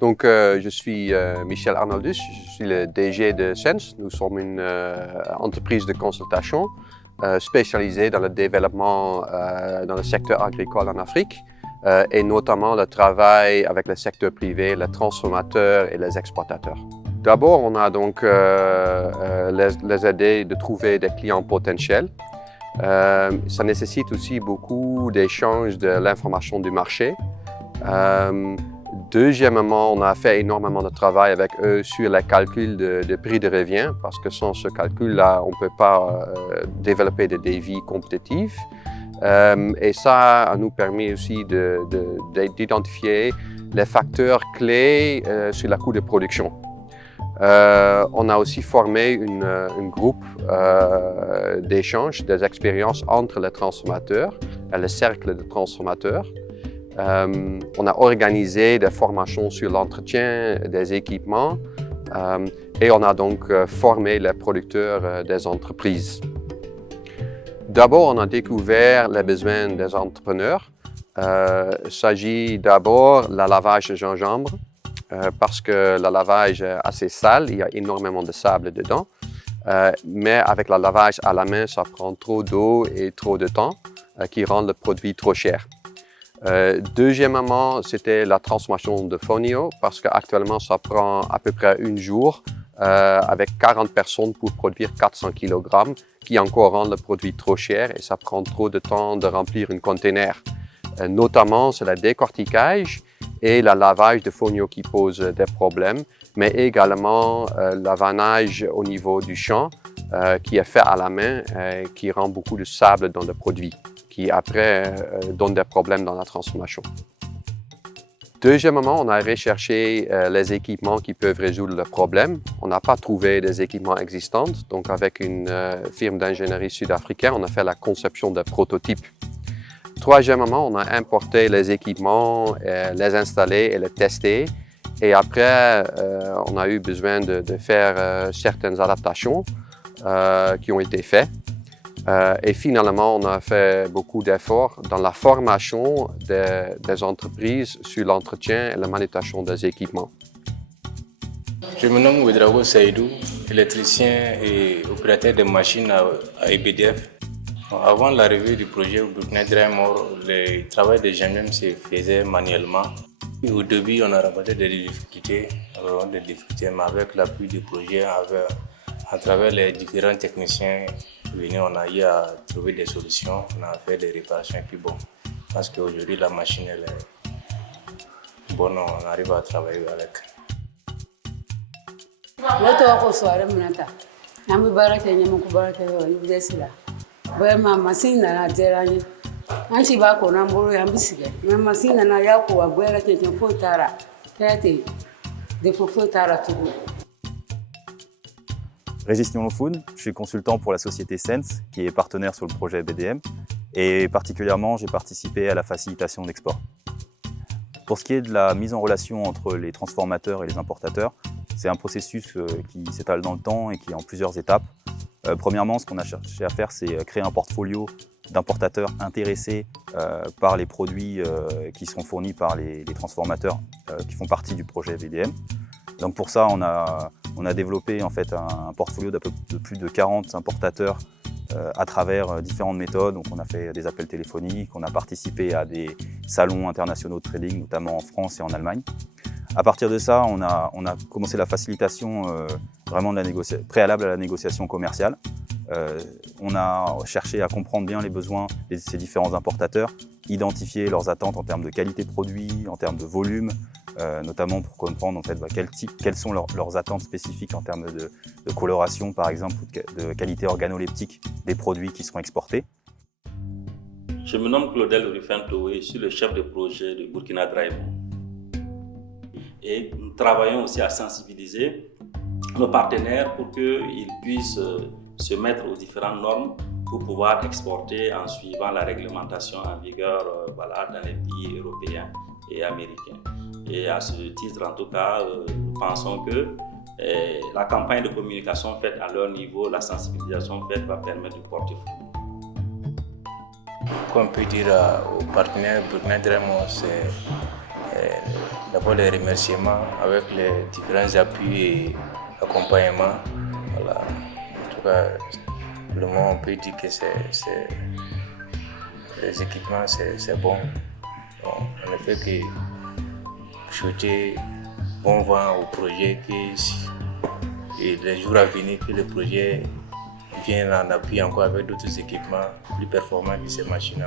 Donc, je suis Michel Arnoldus, je suis le DG de Sense. Nous sommes une entreprise de consultation spécialisée dans le développement dans le secteur agricole en Afrique et notamment le travail avec le secteur privé, les transformateurs et les exportateurs. D'abord, on a donc les aider de trouver des clients potentiels. Ça nécessite aussi beaucoup d'échanges de l'information du marché. Deuxièmement, on a fait énormément de travail avec eux sur les calculs de prix de revient, parce que sans ce calcul-là, on ne peut pas développer des devis compétitifs. Et ça nous permet aussi d'identifier les facteurs clés sur le coût de production. On a aussi formé un groupe d'échange des expériences entre les transformateurs et le cercle de transformateurs. On a organisé des formations sur l'entretien des équipements et on a donc formé les producteurs des entreprises. D'abord, on a découvert les besoins des entrepreneurs. Il s'agit d'abord du lavage de gingembre parce que le lavage est assez sale, il y a énormément de sable dedans. Mais avec le lavage à la main, ça prend trop d'eau et trop de temps qui rend le produit trop cher. Deuxièmement, c'était la transformation de fonio parce qu'actuellement, ça prend à peu près un jour avec 40 personnes pour produire 400 kg qui encore rend le produit trop cher et ça prend trop de temps de remplir un conteneur. Notamment, c'est le décortiquage et le lavage de fonio qui pose des problèmes, mais également le vannage au niveau du champ qui est fait à la main et qui rend beaucoup de sable dans le produit, qui après donne des problèmes dans la transformation. Deuxièmement, on a recherché les équipements qui peuvent résoudre le problème. On n'a pas trouvé des équipements existants, donc avec une firme d'ingénierie sud-africaine, on a fait la conception de prototypes. Troisièmement, on a importé les équipements, les installer et les tester. Et après, on a eu besoin de faire certaines adaptations qui ont été faites. Et finalement, on a fait beaucoup d'efforts dans la formation des entreprises sur l'entretien et la manutention des équipements. Je me nomme Ouedraogo Saïdou, électricien et opérateur de machines à EBDF. Avant l'arrivée du projet Burkina Drymore, le travail de gingembre se faisait manuellement. Et au début, on a rencontré des difficultés, mais avec l'appui du projet, à travers les différents techniciens venus, on a eu à trouver des solutions, on a fait des réparations et puis bon, parce qu'aujourd'hui la machine elle est bonne, on arrive à travailler avec. Vraiment machine na deranye anchi ba ko na mboro ya mbisige mais machine na ya ko agwera ke fotara kete de fotara tout. Régis Nyolofoun, je suis consultant pour la société Sense qui est partenaire sur le projet BDM et particulièrement j'ai participé à la facilitation d'export. Pour ce qui est de la mise en relation entre les transformateurs et les importateurs, c'est un processus qui s'étale dans le temps et qui est en plusieurs étapes. Premièrement, ce qu'on a cherché à faire, c'est créer un portfolio d'importateurs intéressés par les produits qui seront fournis par les transformateurs qui font partie du projet VDM. Donc pour ça, on a développé en fait un portfolio de plus de 40 importateurs à travers différentes méthodes. Donc on a fait des appels téléphoniques, on a participé à des salons internationaux de trading, notamment en France et en Allemagne. À partir de ça, on a commencé la facilitation vraiment préalable à la négociation commerciale. On a cherché à comprendre bien les besoins de ces différents importateurs, identifier leurs attentes en termes de qualité de produit, en termes de volume, notamment pour comprendre en fait, quelles sont leurs attentes spécifiques en termes de coloration, par exemple, ou de qualité organoleptique des produits qui seront exportés. Je me nomme Claudel Rufin-Toé, je suis le chef de projet de Burkina Drymore. Et nous travaillons aussi à sensibiliser nos partenaires pour qu'ils puissent se mettre aux différentes normes pour pouvoir exporter en suivant la réglementation en vigueur dans les pays européens et américains. Et à ce titre, en tout cas, nous pensons que la campagne de communication faite à leur niveau, la sensibilisation faite va permettre de porter fruit. Qu'on peut dire aux partenaires Burkina Drymore, c'est d'abord les remerciements avec les différents appuis et accompagnements. Voilà. En tout cas, pour le moment, on peut dire que les équipements, c'est bon. Donc, en effet, que souhaiter bon vent au projet, et les jours à venir, que le projet vienne en appui encore avec d'autres équipements plus performants que ces machines.